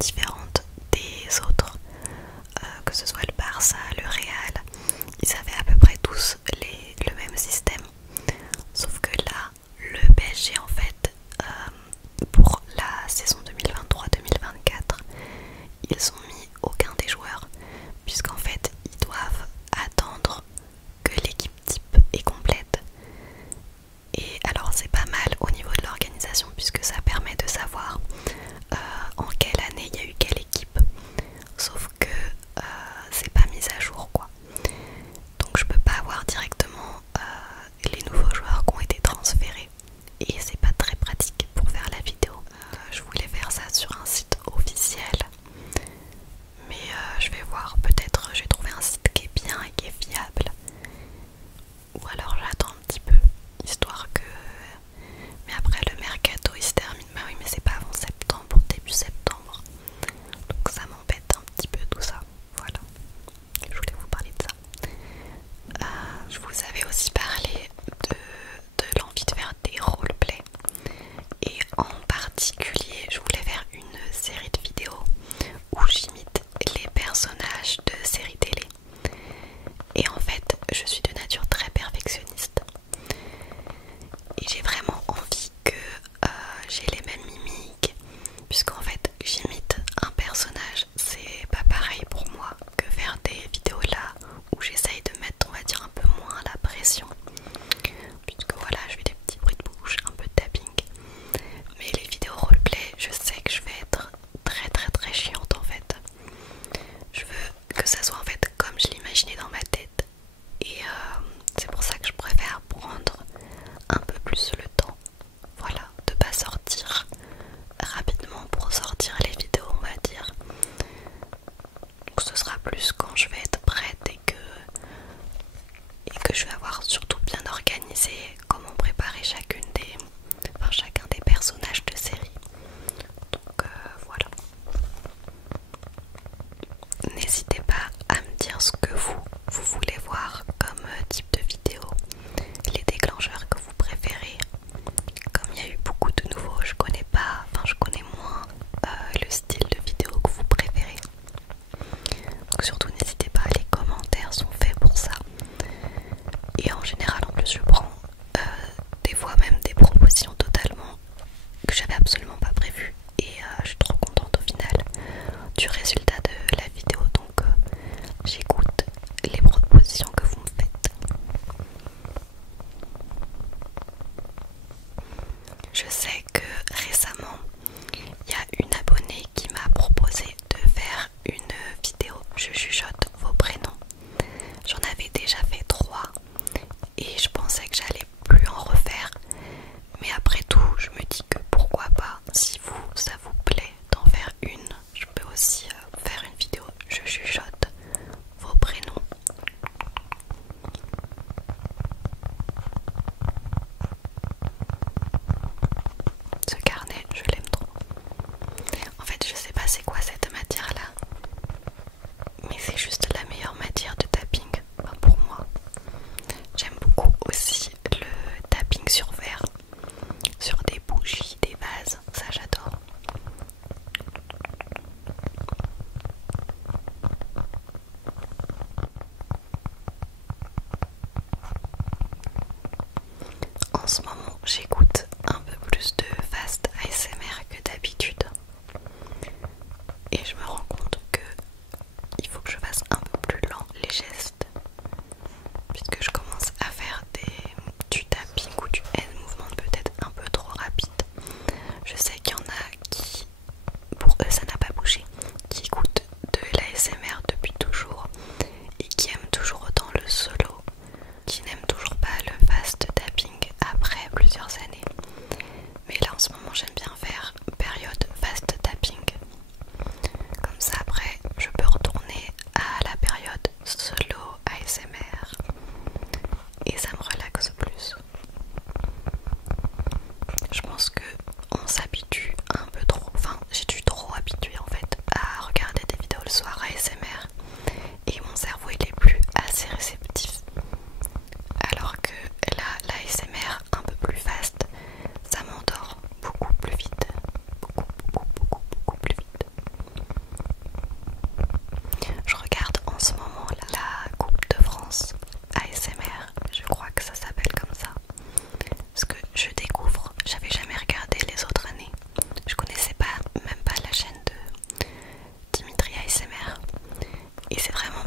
différente des autres, que ce soit le Barça, le Real. Ils avaient à peu près tous le même système, sauf que là le PSG en fait, pour la saison 2023-2024, ils ont mis aucun des joueurs, puisqu'en fait ils doivent attendre que l'équipe type est complète. Et alors c'est pas mal au niveau de l'organisation, puisque ça permet de savoir en quelle année il y a eu quelle équipe, sauf que c'est pas mis à jour quoi. Donc je peux pas avoir directement les nouveaux joueurs qui ont été transférés, et c'est pas très pratique pour faire la vidéo. Je voulais faire ça sur un site officiel, mais je vais voir, peut-être je vais trouver un site qui est bien et qui est fiable, ou alors j'attends un petit peu, histoire que... Mais après le mercato il se termine, bah oui mais c'est pas avant septembre, début septembre, donc ça m'embête un petit peu tout ça. Voilà, je voulais vous parler de ça. Je vous avais aussi parlé de l'envie de faire des roleplays, et en particulier je voulais faire une série de vidéos où j'imite les personnages de séries télé. Et en fait je suis de nature très perfectionniste et j'ai vraiment envie que j'ai les mêmes mimiques, puisqu'en fait j'imite un personnage. C'est pas pareil pour moi que faire des vidéos là où j'essaye de mettre, on va dire, un peu moins la pression, puisque voilà, je fais des petits bruits de bouche, un peu de tapping. Mais les vidéos roleplay, je sais que je vais être très chiante en fait. Je veux que ça soit en fait comme je l'imaginais dans ma tête, et c'est pour ça que je préfère prendre un peu plus le temps, voilà, de pas sortir rapidement pour sortir les vidéos, on va dire. Donc ce sera plus quand je vais être prête et que je vais avoir surtout bien organisé comment préparer chacun des personnages de série. Donc voilà. N'hésitez pas à me dire ce que vous voulez voir comme type de vidéo, les déclencheurs que vous préférez. Comme il y a eu beaucoup de nouveaux, je connais moins le style de vidéo que vous préférez. Donc surtout n'hésitez pas, les commentaires sont faits pour ça. Et en général en plus je prends des fois même des propositions totalement que j'avais absolument pas prévues, et je suis trop contente au final du résultat de la vidéo. Donc j'écoute les propositions que vous me faites. Je sais que récemment il y a une abonnée qui m'a proposé de faire une vidéo je chuchote vos prénoms. J'en avais déjà fait 3 et je pensais que j'allais plus en refaire, mais après tout je me dis que pourquoi pas, si ça vous plaît d'en faire une, je peux aussi Et c'est vraiment